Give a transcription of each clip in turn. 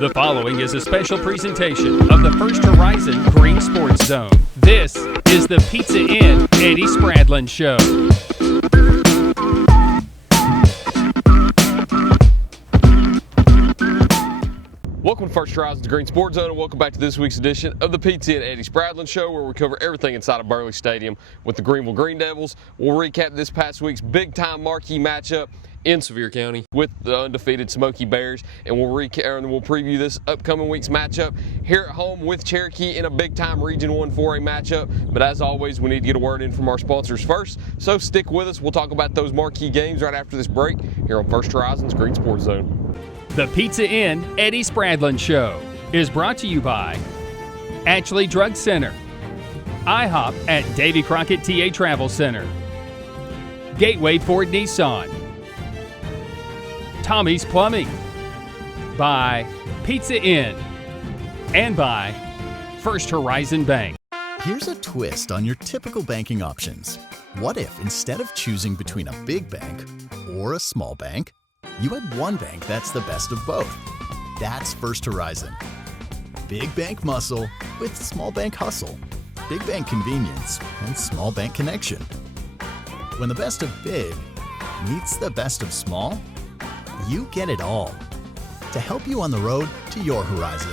The following is a special presentation of the First Horizon Green Sports Zone. This is the Pizza Inn Eddie Spradlen Show. Welcome to First Horizon's Green Sports Zone, and welcome back to this week's edition of the Pizza Inn Eddie Spradlen Show, where we cover everything inside of Burley Stadium with the Greenville Green Devils. We'll recap this past week's big-time marquee matchup in Sevier County with the undefeated Smoky Bears, and we'll preview this upcoming week's matchup here at home with Cherokee in a big-time Region 1 4A matchup. But as always, we need to get a word in from our sponsors first, so stick with us. We'll talk about those marquee games right after this break here on First Horizon's Green Sports Zone. The Pizza Inn Eddie Spradlen Show is brought to you by Ashley Drug Center, IHOP at Davy Crockett TA Travel Center, Gateway Ford Nissan, Tommy's Plumbing, by Pizza Inn, and by First Horizon Bank. Here's a twist on your typical banking options. What if instead of choosing between a big bank or a small bank, you had one bank that's the best of both? That's First Horizon. Big bank muscle with small bank hustle. Big bank convenience and small bank connection. When the best of big meets the best of small, you get it all. To help you on the road to your horizon.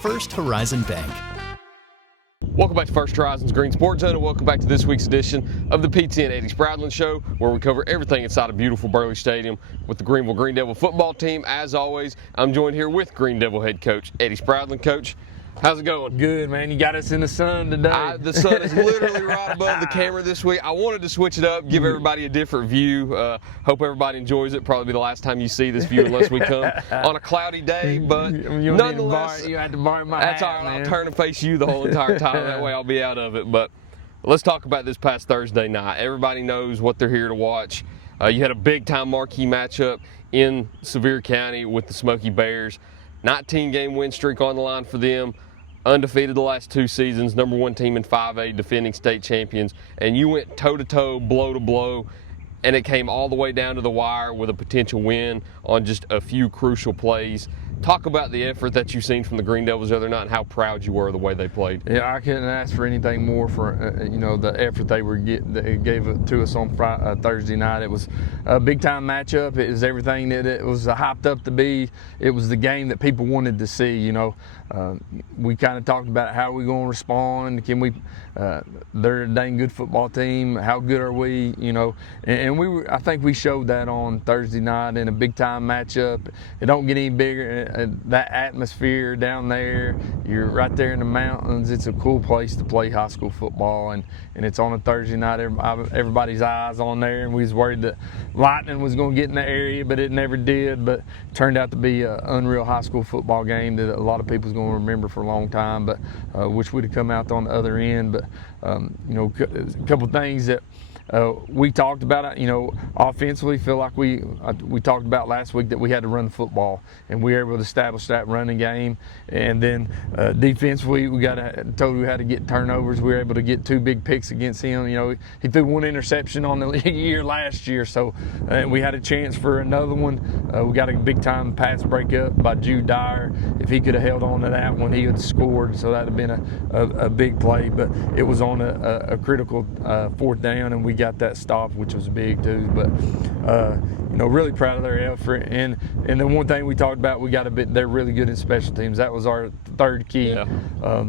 First Horizon Bank. Welcome back to First Horizon's Green Sports Zone, and welcome back to this week's edition of the Pizza Inn Eddie Spradlen Show, where we cover everything inside of beautiful Burley Stadium with the Greenville Green Devil football team. As always, I'm joined here with Green Devil head coach Eddie Spradlen. Coach, how's it going? Good, man. You got us in the sun today. The sun is literally right above the camera this week. I wanted to switch it up, give everybody a different view. Hope everybody enjoys it. Probably be the last time you see this view unless we come on a cloudy day, but nonetheless, you have to borrow my that's hat, all right. man. I'll turn and face you the whole entire time. That way I'll be out of it. But let's talk about this past Thursday night. Everybody knows what they're here to watch. You had a big-time marquee matchup in Sevier County with the Smoky Bears. 19-game win streak on the line for them. Undefeated the last two seasons, number one team in 5A, defending state champions, and you went toe-to-toe, blow-to-blow, and it came all the way down to the wire with a potential win on just a few crucial plays. Talk about the effort that you've seen from the Green Devils the other night and how proud you were of the way they played. Yeah, I couldn't ask for anything more for the effort they gave it to us on Thursday night. It was a big time matchup. It was everything that it was hyped up to be. It was the game that people wanted to see. We kind of talked about how we going to respond. Can we? They're a dang good football team. How good are we? I think we showed that on Thursday night in a big time matchup. It don't get any bigger. That atmosphere down there, you're right there in the mountains. It's a cool place to play high school football, and it's on a Thursday night. Everybody's eyes on there, and we was worried that lightning was going to get in the area, but it never did. But it turned out to be an unreal high school football game that a lot of people's going to remember for a long time. But wish we'd have come out on the other end. But a couple things that. We talked about it, offensively. Feel like we talked about last week that we had to run the football, and we were able to establish that running game. And then defensively, we had to get turnovers. We were able to get two big picks against him. He threw one interception on the year last year, so we had a chance for another one. We got a big time pass breakup by Jude Dyer. If he could have held on to that one, he would have scored. So that would have been a big play, but it was on a critical fourth down, and we got that stop, which was big too. But really proud of their effort. And the one thing we talked about, they're really good in special teams. That was our third key. Yeah.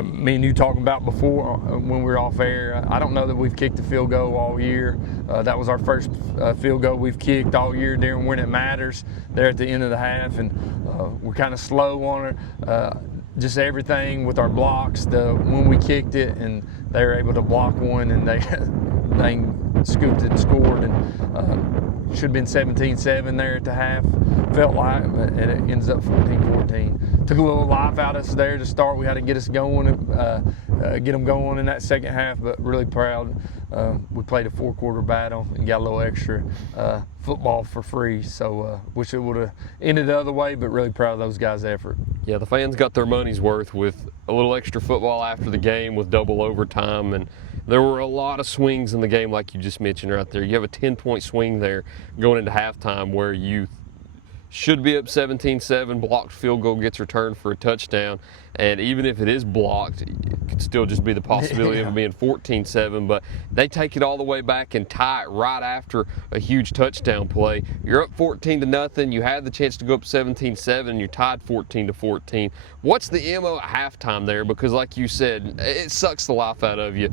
Me and you talking about before when we were off air, I don't know that we've kicked a field goal all year. That was our first field goal we've kicked all year during when it matters there at the end of the half, and we're kind of slow on it. Just everything with our blocks, when we kicked it, and they were able to block one, and they scooped it and scored, and should have been 17-7 there at the half. Felt like, and it ends up 14-14. Took a little life out of us there to start. We had to get us going, get them going in that second half, but really proud. We played a four-quarter battle and got a little extra football for free. So wish it would have ended the other way, but really proud of those guys' effort. Yeah, the fans got their money's worth with a little extra football after the game with double overtime, and there were a lot of swings in the game like you just mentioned right there. You have a 10-point swing there going into halftime where you should be up 17-7, blocked field goal gets returned for a touchdown, and even if it is blocked, it could still just be the possibility of it being 14-7, but they take it all the way back and tie it right after a huge touchdown play. You're up 14-0, you had the chance to go up 17-7, and you're tied 14-14. What's the MO at halftime there? Because like you said, it sucks the life out of you,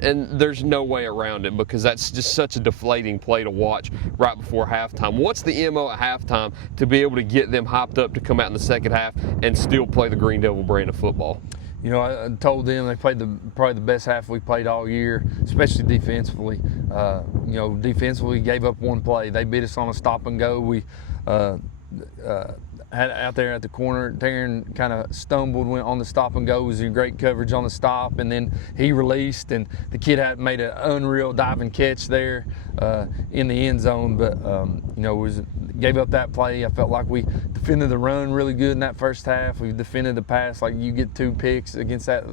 and there's no way around it because that's just such a deflating play to watch right before halftime. What's the MO at halftime to be able to get them hyped up to come out in the second half and still play the Green Devil brand of football? You know, I told them they played probably the best half we played all year, especially defensively. You know, defensively, we gave up one play. They beat us on a stop and go. We had out there at the corner, Taryn kind of stumbled, went on the stop and go. It was a great coverage on the stop, and then he released, and the kid had made an unreal diving catch there in the end zone. But you know, gave up that play. I felt like we defended the run really good in that first half. We defended the pass. Like, you get 2 picks against that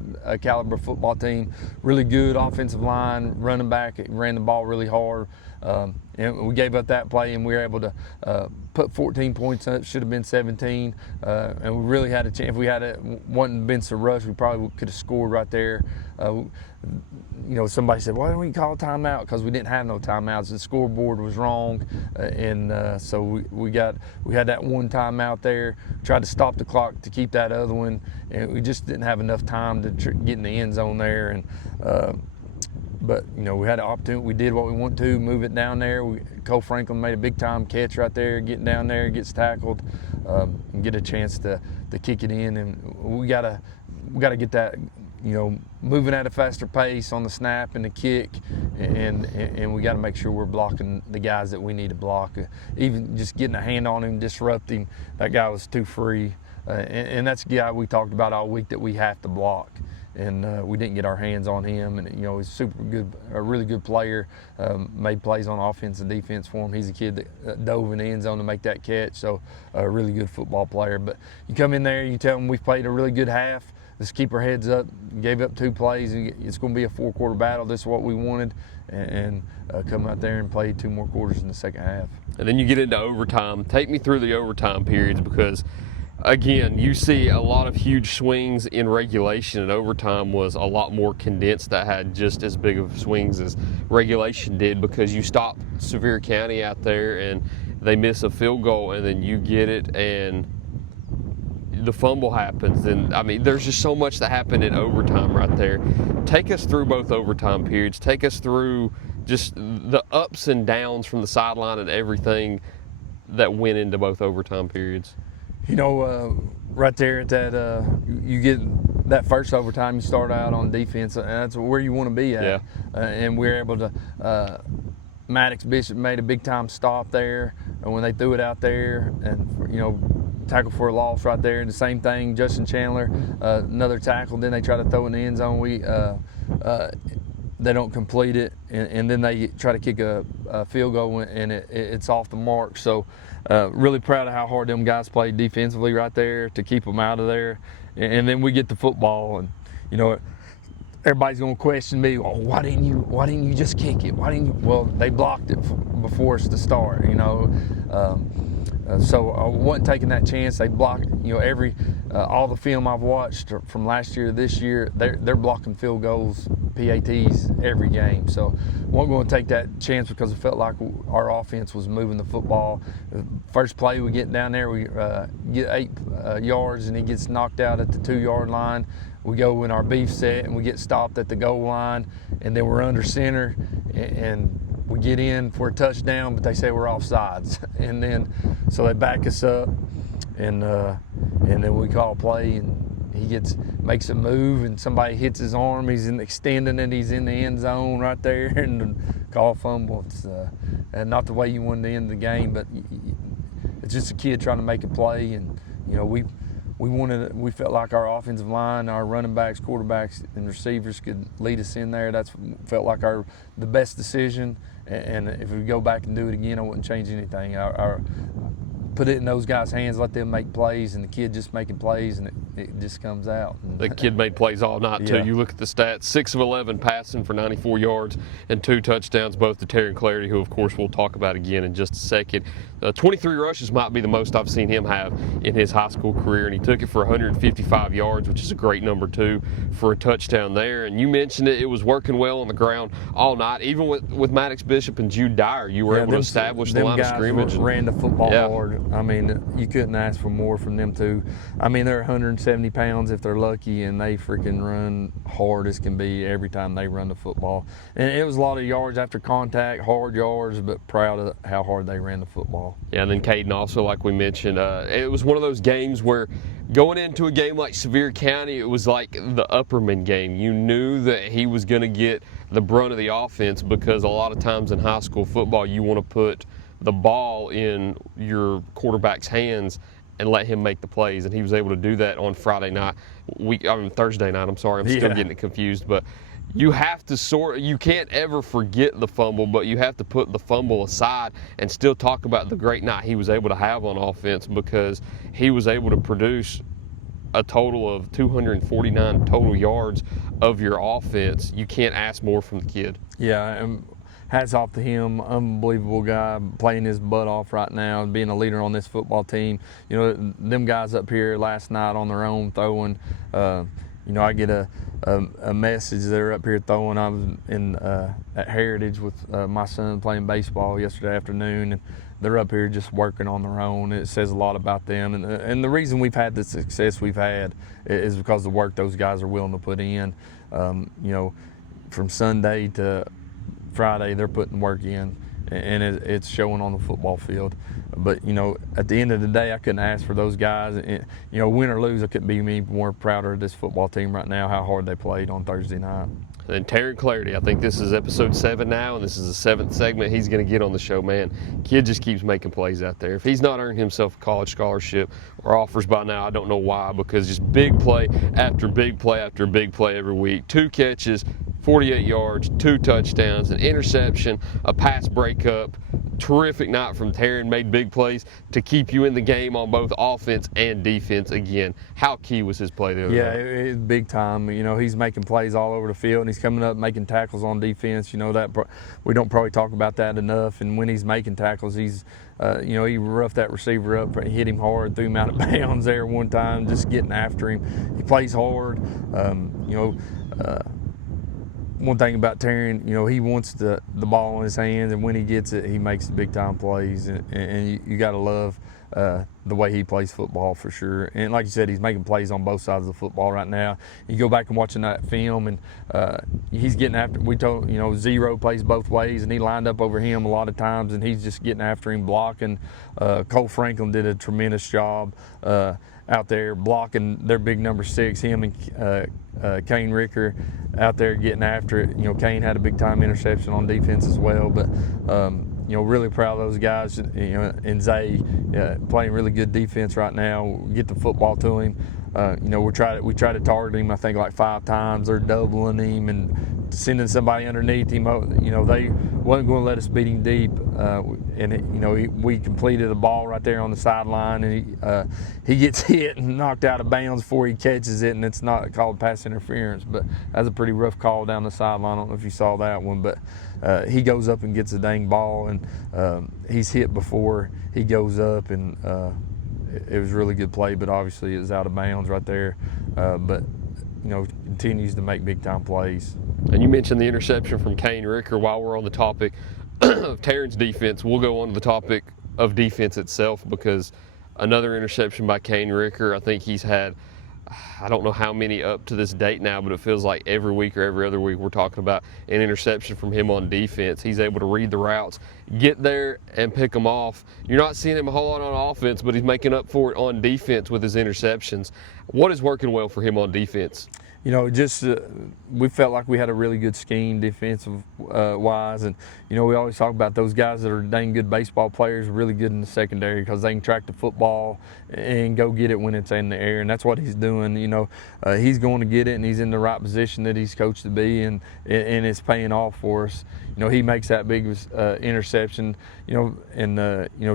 caliber football team. Really good offensive line, running back, ran the ball really hard. And we gave up that play, and we were able to put 14 points up. Should have been 17, and we really had a chance. If we hadn't been so rushed, we probably could have scored right there. You know, somebody said, "Why don't we call a timeout?" Because we didn't have no timeouts. The scoreboard was wrong, and so we had that one timeout there. Tried to stop the clock to keep that other one, and we just didn't have enough time to get in the end zone there. And but, you know, we had an opportunity. We did what we wanted to, move it down there. Cole Franklin made a big-time catch right there, getting down there, gets tackled, and get a chance to kick it in. And we gotta get that, you know, moving at a faster pace on the snap and the kick, and we got to make sure we're blocking the guys that we need to block. Even just getting a hand on him, disrupting, that guy was too free. And that's the guy we talked about all week that we have to block. And we didn't get our hands on him, and you know, he's super good, a really good player. Made plays on offense and defense for him. He's a kid that dove in the end zone to make that catch, so a really good football player. But you come in there, you tell them we've played a really good half. Let's keep our heads up. Gave up 2 plays. It's going to be a 4-quarter battle. This is what we wanted, and come out there and play 2 more quarters in the second half. And then you get into overtime. Take me through the overtime periods, because again, you see a lot of huge swings in regulation, and overtime was a lot more condensed. That had just as big of swings as regulation did, because you stop Sevier County out there and they miss a field goal, and then you get it and the fumble happens. And I mean, there's just so much that happened in overtime right there. Take us through both overtime periods. Take us through just the ups and downs from the sideline and everything that went into both overtime periods. You know, right there at that, you get that first overtime, you start out on defense, and that's where you want to be at. Yeah. And we're able to, Maddox Bishop made a big time stop there, and when they threw it out there, and, you know, tackle for a loss right there. And the same thing, Justin Chandler, another tackle. Then they try to throw in the end zone. They don't complete it, and then they try to kick a field goal, and it's off the mark. So really proud of how hard them guys played defensively right there to keep them out of there. And then we get the football, and you know, everybody's gonna question me. Oh, why didn't you just kick it? Why didn't you? Well, they blocked it before us to start. You know. So I wasn't taking that chance. They blocked, you know, all the film I've watched from last year to this year, they're blocking field goals, PATs every game. So I wasn't going to take that chance because it felt like our offense was moving the football. First play we get down there, we get 8 yards, and he gets knocked out at the 2-yard line. We go in our beef set and we get stopped at the goal line, and then we're under center, and we get in for a touchdown, but they say we're offsides. And then, so they back us up, and then we call a play, and he makes a move, and somebody hits his arm. He's extending it. He's in the end zone right there, and call a fumble. It's not the way you wanted to end the game, but it's just a kid trying to make a play. And you know, we felt like our offensive line, our running backs, quarterbacks, and receivers could lead us in there. That's felt like the best decision. And if we go back and do it again, I wouldn't change anything. put it in those guys' hands, let them make plays, and the kid just making plays, and it just comes out. The kid made plays all night too. Yeah. You look at the stats: 6 of 11 passing for 94 yards and 2 touchdowns, both to Terry Clarity, who of course we'll talk about again in just a second. 23 rushes might be the most I've seen him have in his high school career, and he took it for 155 yards, which is a great number too for a touchdown there. And you mentioned it was working well on the ground all night, even with Maddox Bishop and Jude Dyer. You were able to establish the line of scrimmage. Ran the football hard. I mean, you couldn't ask for more from them two. I mean, they're 170 pounds if they're lucky, and they freaking run hard as can be every time they run the football. And it was a lot of yards after contact, hard yards, but proud of how hard they ran the football. Yeah, and then Caden also, like we mentioned, it was one of those games where going into a game like Sevier County, it was like the Upperman game. You knew that he was going to get the brunt of the offense, because a lot of times in high school football, you want to put the ball in your quarterback's hands and let him make the plays, and he was able to do that on Thursday night. I'm sorry, I'm still getting it confused, but you have to you can't ever forget the fumble, but you have to put the fumble aside and still talk about the great night he was able to have on offense, because he was able to produce a total of 249 total yards of your offense. You can't ask more from the kid. Yeah, and hats off to him. Unbelievable guy, playing his butt off right now and being a leader on this football team. You know, them guys up here last night on their own throwing. I get a message. They're up here throwing. I was at Heritage with my son playing baseball yesterday afternoon, and they're up here just working on their own. It says a lot about them, and the reason we've had the success we've had is because of the work those guys are willing to put in. From Sunday to Friday, they're putting work in, and it's showing on the football field. But at the end of the day, I couldn't ask for those guys. Win or lose, I couldn't be any more prouder of this football team right now, how hard they played on Thursday night. And Terry Clarity, I think this is episode 7 now, and this is the 7th segment he's going to get on the show. Man, kid just keeps making plays out there. If he's not earned himself a college scholarship or offers by now, I don't know why, because just big play after big play after big play every week. 2 catches, 48 yards, 2 touchdowns, an interception, a pass breakup. Terrific night from Terry, made big plays to keep you in the game on both offense and defense. Again, how key was his play the other Yeah, night? it's big time. He's making plays all over the field, and he's coming up making tackles on defense. That we don't probably talk about that enough. And when he's making tackles, he's he roughed that receiver up, hit him hard, threw him out of bounds there one time, just getting after him. He plays hard. One thing about Terry, he wants the ball in his hands, and when he gets it, he makes big time plays, and you got to love the way he plays football for sure. And like you said, he's making plays on both sides of the football right now. You go back and watching that film, and he's getting after. We told Zero plays both ways, and he lined up over him a lot of times, and he's just getting after him, blocking. Cole Franklin did a tremendous job out there blocking their big number 6, him and Kane Ricker out there getting after it. Kane had a big time interception on defense as well, but really proud of those guys. And Zay playing really good defense right now. Get the football to him. We try to target him, I think, like 5 times. They're doubling him and sending somebody underneath him. They wasn't going to let us beat him deep. We completed a ball right there on the sideline, and he gets hit and knocked out of bounds before he catches it, and it's not called pass interference. But that's a pretty rough call down the sideline. I don't know if you saw that one, but he goes up and gets the dang ball, and he's hit before he goes up, and it was a really good play, but obviously it was out of bounds right there. But continues to make big time plays. And you mentioned the interception from Kane Ricker. While we're on the topic of Terran's defense, we'll go on to the topic of defense itself, because another interception by Kane Ricker. I think he's had, I don't know how many up to this date now, but it feels like every week or every other week we're talking about an interception from him on defense. He's able to read the routes, get there, and pick them off. You're not seeing him a whole lot on offense, but he's making up for it on defense with his interceptions. What is working well for him on defense? We felt like we had a really good scheme defensive wise, and we always talk about those guys that are dang good baseball players, really good in the secondary, because they can track the football and go get it when it's in the air, and that's what he's doing. He's going to get it, and he's in the right position that he's coached to be, and it's paying off for us. He makes that big interception interception, and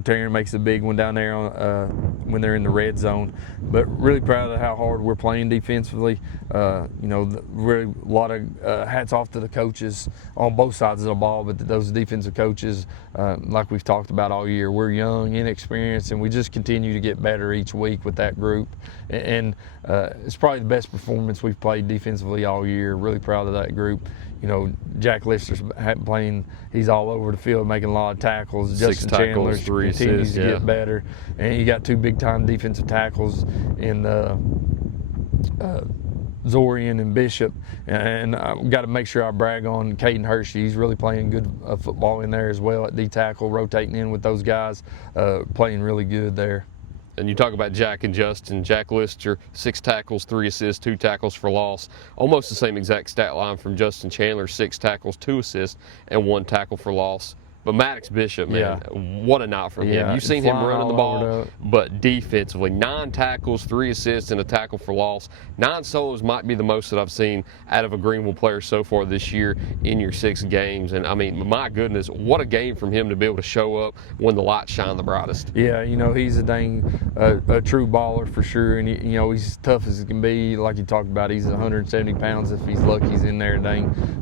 Taryn makes a big one down there on, when they're in the red zone. But really proud of how hard we're playing defensively. Really a lot of hats off to the coaches on both sides of the ball, but those defensive coaches, like we've talked about all year, we're young, inexperienced, and we just continue to get better each week with that group. And it's probably the best performance we've played defensively all year. Really proud of that group. Jack Lister's playing, he's all over the field making a lot of tackles. 6 Justin tackles, Chandler 3 continues assists, to get better. And you got 2 big-time defensive tackles in Zorian and Bishop. And I've got to make sure I brag on Caden Hershey. He's really playing good football in there as well at D-tackle, rotating in with those guys, playing really good there. And you talk about Jack and Justin. Jack Lister, 6 tackles, 3 assists, 2 tackles for loss. Almost the same exact stat line from Justin Chandler, 6 tackles, 2 assists, and 1 tackle for loss. But Maddox Bishop, man, what a night from him. You've seen him running the ball, but defensively, 9 tackles, 3 assists, and a tackle for loss. 9 solos might be the most that I've seen out of a Greenville player so far this year in your 6 games. And, I mean, my goodness, what a game from him to be able to show up when the lights shine the brightest. Yeah, he's a true baller for sure. And, he's tough as he can be. Like you talked about, he's 170 pounds. If he's lucky, he's in there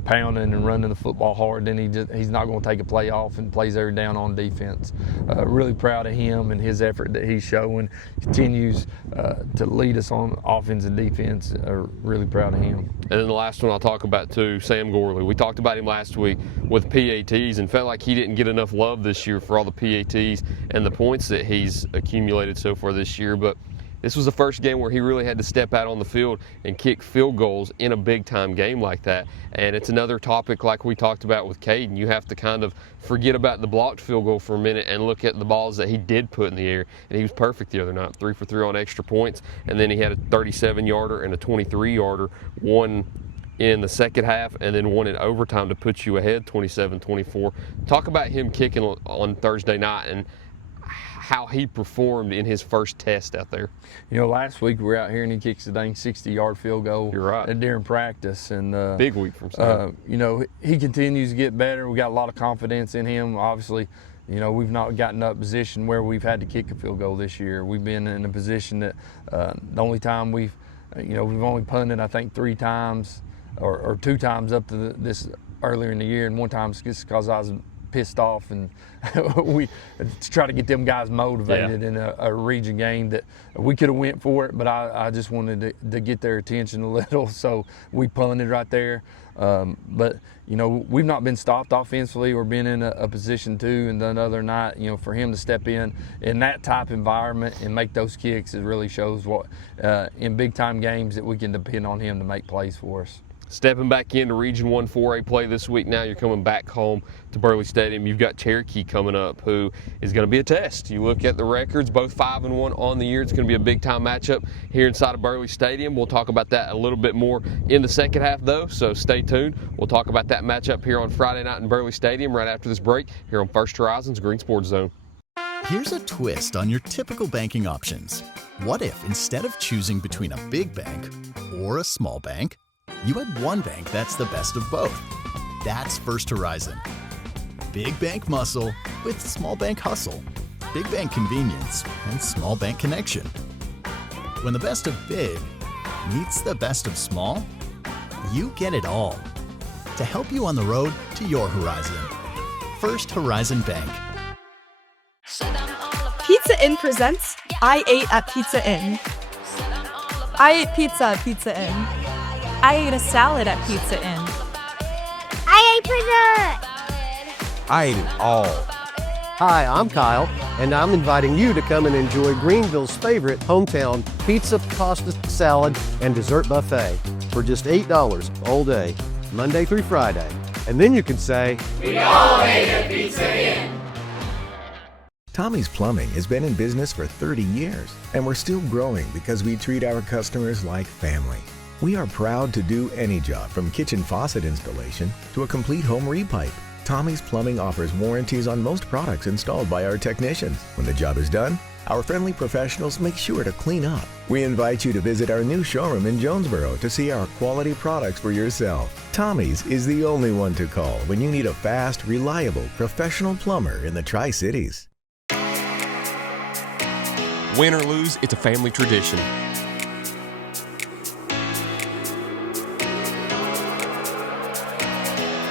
pounding and running the football hard. Then he's not going to take a play off and plays every down on defense. Really proud of him and his effort that he's showing. Continues to lead us on offense and defense. Really proud of him. And then the last one I'll talk about too, Sam Gorley. We talked about him last week with PATs and felt like he didn't get enough love this year for all the PATs and the points that he's accumulated so far this year. But this was the first game where he really had to step out on the field and kick field goals in a big-time game like that. And it's another topic like we talked about with Caden. You have to kind of forget about the blocked field goal for a minute and look at the balls that he did put in the air. And he was perfect the other night, 3 for 3 on extra points. And then he had a 37-yarder and a 23-yarder, one in the second half and then one in overtime to put you ahead 27-24. Talk about him kicking on Thursday night and how he performed in his first test out there. Last week we were out here and he kicks a dang 60-yard field goal. You're right. During practice. And big week from Sam. He continues to get better. We got a lot of confidence in him. Obviously, we've not gotten up position where we've had to kick a field goal this year. We've been in a position that the only time we've only punted, I think, 3 times or 2 times up to this earlier in the year, and one time just because I was pissed off, and we try to get them guys motivated in a region game that we could have went for it, but I just wanted to get their attention a little, so we punted right there. But we've not been stopped offensively or been in a position to, and the other night, for him to step in that type environment and make those kicks, it really shows what in big time games that we can depend on him to make plays for us. Stepping back into Region 1 4A play this week now, you're coming back home to Burley Stadium. You've got Cherokee coming up, who is going to be a test. You look at the records, both 5-1 on the year. It's going to be a big-time matchup here inside of Burley Stadium. We'll talk about that a little bit more in the second half, though, so stay tuned. We'll talk about that matchup here on Friday night in Burley Stadium right after this break here on First Horizons Green Sports Zone. Here's a twist on your typical banking options. What if, instead of choosing between a big bank or a small bank, you had one bank that's the best of both? That's First Horizon. Big bank muscle with small bank hustle. Big bank convenience and small bank connection. When the best of big meets the best of small, you get it all. To help you on the road to your horizon. First Horizon Bank. Pizza Inn presents I Ate at Pizza Inn. I ate pizza at Pizza Inn. I ate a salad at Pizza Inn. I ate pizza! I ate it all. Hi, I'm Kyle, and I'm inviting you to come and enjoy Greenville's favorite hometown pizza, pasta, salad, and dessert buffet for just $8 all day, Monday through Friday. And then you can say, "We all ate at Pizza Inn." Tommy's Plumbing has been in business for 30 years, and we're still growing because we treat our customers like family. We are proud to do any job from kitchen faucet installation to a complete home repipe. Tommy's Plumbing offers warranties on most products installed by our technicians. When the job is done, our friendly professionals make sure to clean up, We invite you to visit our new showroom in Jonesboro to see our quality products for yourself. Tommy's is the only one to call when you need a fast, reliable, professional plumber in the Tri-Cities. Win or lose, it's a family tradition.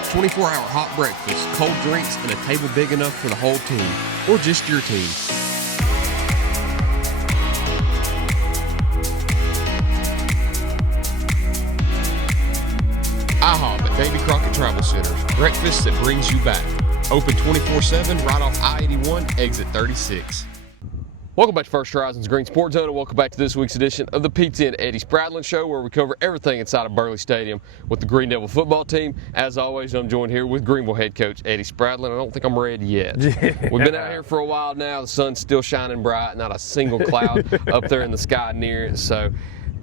24-hour hot breakfast, cold drinks, and a table big enough for the whole team, or just your team. IHOP at Davy Crockett Travel Center. Breakfast that brings you back. Open 24/7 right off I-81, exit 36. Welcome back to First Horizons Green Sports Zone, and welcome back to this week's edition of the Pizza and Eddie Spradlen Show, where we cover everything inside of Burley Stadium with the Green Devil football team. As always, I'm joined here with Greenville head coach Eddie Spradlen. I don't think I'm ready yet. We've been out here for a while now. The sun's still shining bright, not a single cloud up there in the sky near it. So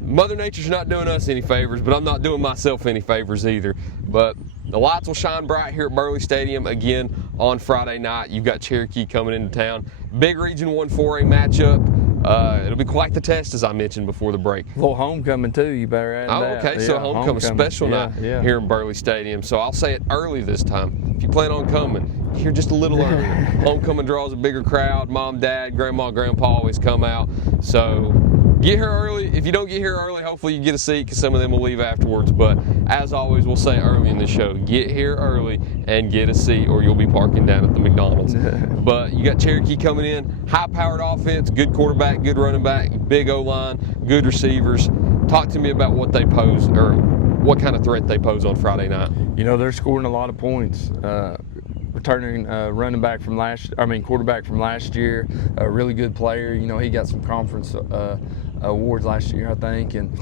Mother Nature's not doing us any favors, but I'm not doing myself any favors either. But the lights will shine bright here at Burley Stadium again on Friday night. You've got Cherokee coming into town. Big Region 1 4A matchup. It'll be quite the test, as I mentioned before the break. A little homecoming too, you better add that. Okay, so homecoming special night here in Burley Stadium. So I'll say it early this time. If you plan on coming, here just a little earlier. Homecoming draws a bigger crowd. Mom, dad, grandma, grandpa always come out. So get here early. If you don't get here early, hopefully you get a seat, because some of them will leave afterwards. But as always, we'll say early in the show, get here early and get a seat, or you'll be parking down at the McDonald's. But you got Cherokee coming in, high-powered offense, good quarterback, good running back, big O-line, good receivers. Talk to me about what they pose, or what kind of threat they pose on Friday night. You know, they're scoring a lot of points. Returning quarterback from last year, a really good player. You know, he got some conference awards last year, I think, and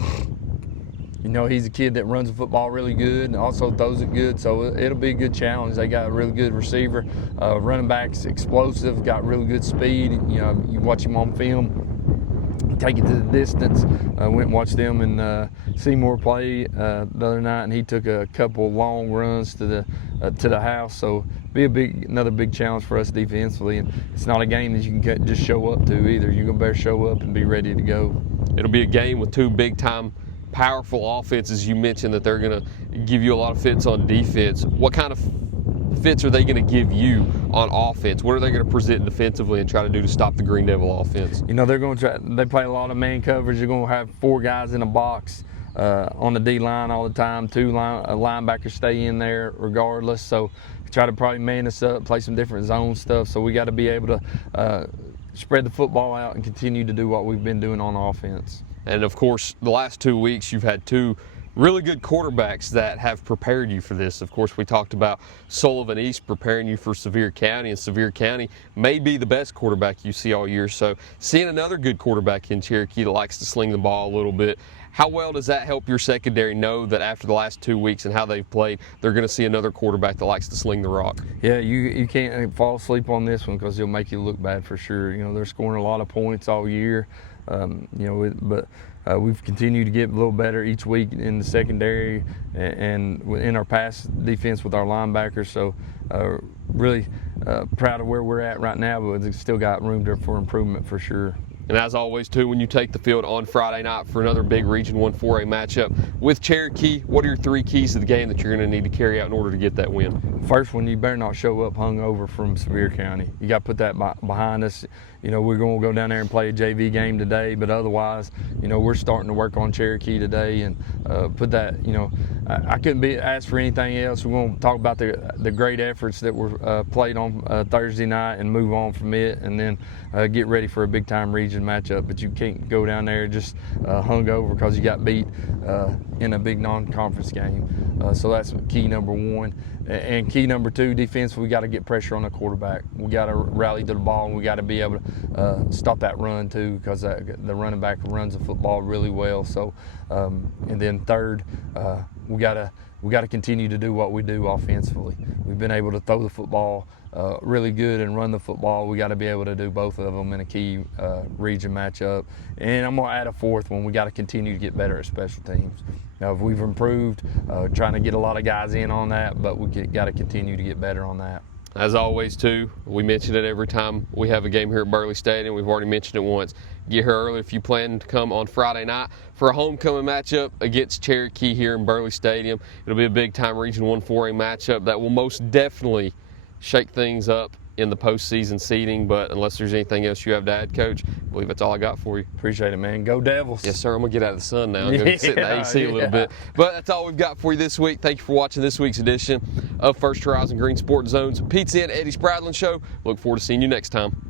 you know, he's a kid that runs the football really good and also throws it good, so it'll be a good challenge. They got a really good receiver, running back's explosive, got really good speed. You know, you watch him on film, take it to the distance. Went and watched them and Seymour play the other night, and he took a couple long runs to the house. So be another big challenge for us defensively. And it's not a game that you can just show up to either. You're gonna better show up and be ready to go. It'll be a game with two big-time, powerful offenses. You mentioned that they're gonna give you a lot of fits on defense. What kind of fits are they going to give you on offense? What are they going to present defensively and try to do to stop the Green Devil offense? You know, they're going to try. They play a lot of man coverage. They're going to have 4 guys in a box on the D line all the time. 2 linebackers stay in there regardless. So try to probably man us up, play some different zone stuff. So we got to be able to spread the football out and continue to do what we've been doing on offense. And of course, the last 2 weeks you've had 2 really good quarterbacks that have prepared you for this. Of course, we talked about Sullivan East preparing you for Sevier County, and Sevier County may be the best quarterback you see all year. So seeing another good quarterback in Cherokee that likes to sling the ball a little bit, how well does that help your secondary know that after the last 2 weeks and how they've played, they're going to see another quarterback that likes to sling the rock? Yeah, you can't fall asleep on this one, because he'll make you look bad for sure. You know, they're scoring a lot of points all year. You know, but we've continued to get a little better each week in the secondary and in our pass defense with our linebackers. So really proud of where we're at right now, but it's still got room for improvement for sure. And as always, too, when you take the field on Friday night for another big Region 1 4A matchup with Cherokee, what are your 3 keys to the game that you're going to need to carry out in order to get that win? First one, you better not show up hungover from Sevier County. You got to put that behind us. You know, we're going to go down there and play a JV game today, but otherwise, you know, we're starting to work on Cherokee today and put that, you know, I couldn't be asked for anything else. We're going to talk about the great efforts that were played on Thursday night and move on from it, and then get ready for a big-time region matchup. But you can't go down there just hungover because you got beat in a big non-conference game. So that's key number 1. And key number 2, defense, we got to get pressure on the quarterback. We got to rally to the ball, and we got to be able to stop that run too, because the running back runs the football really well. So, and then third, we got to continue to do what we do offensively. We've been able to throw the football really good and run the football. We got to be able to do both of them in a key region matchup. And I'm going to add a 4th one. We got to continue to get better at special teams. Now, we've improved, trying to get a lot of guys in on that, but we got to continue to get better on that. As always, too, we mention it every time we have a game here at Burley Stadium. We've already mentioned it once. Get here early if you plan to come on Friday night for a homecoming matchup against Cherokee here in Burley Stadium. It'll be a big-time Region 1 4A matchup that will most definitely shake things up in the postseason seeding, but unless there's anything else you have to add, Coach, I believe that's all I got for you. Appreciate it, man. Go Devils. Yes, sir. I'm going to get out of the sun now and go sit in the AC a little bit. But that's all we've got for you this week. Thank you for watching this week's edition of First Horizon Green Sports Zone's Pizza and Eddie Spradlen Show. Look forward to seeing you next time.